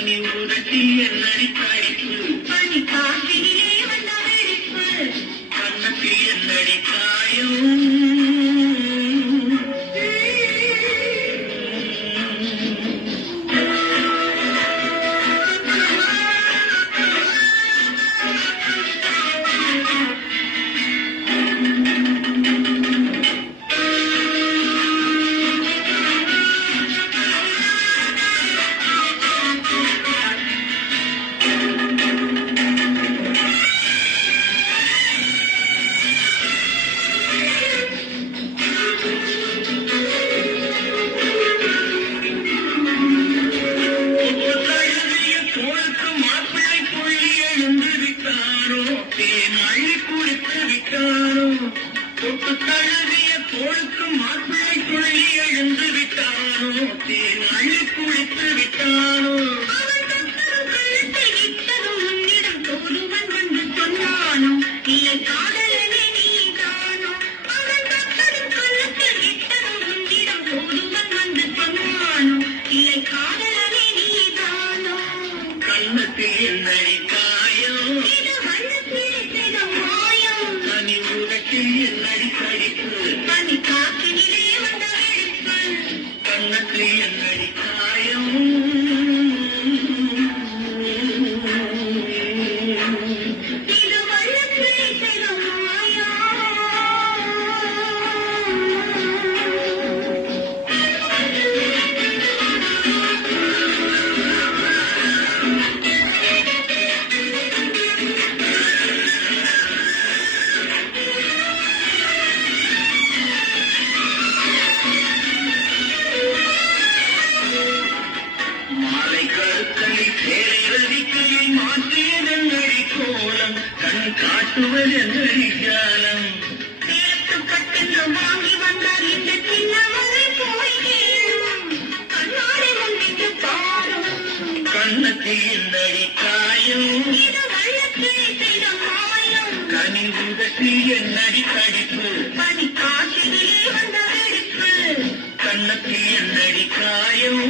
பனி உதட்டி என்னடி கடிப்பு பனி காற்றிலே வந்த வெடிப்பு கண்ணத்தில் என்னடி காயம் தொட்டு தழுவிய தோளுக்கு மாப்பிள்ளை துள்ளி எழுந்து விட்டானோ தேன் அள்ளி குளித்து விட்டானோ உன்னிடம் தோடுவன் வந்து சொன்னானோ இல்லை காதலனே நீதானோ அவன் கத்தரும் கள்ளத்தில் இட்டதும் உன்னிடம் தோடுவன் வந்து சொன்னானோ இல்லை காதலனே நீதானோ கண்ணத்தில் என்னடி காயம் இது வண்ணத்திலே செய்த மாயம் தனி உதட்டில் என்னடி கடிப்பு பனி காற்றினிலே வந்த வெடிப்பு கண்ணத்தில் என்னடி காயம் இது வண்ணத்திலே செய்த மாயம் மாலை கருத்தலை பேரதிக்கையை மாற்றியதென்னடி கோலம் கண் காட்டுவதென்னடி ஜாலம் சேர்த்துப்பட்டு வாங்கி வந்தார் இந்த சின்னமலை போய் கேளும் கண்ணாடி முன்னிட்டு பாரும் கண்ணத்தில் என்னடி காயம் இது வள்ளத்திலே செய்த மாயம் கனி உதட்டில் என்னடி கடிப்பு பனி காற்றிலே வந்த வெடிப்பு கண்ணத்தில் என்னடி காயம்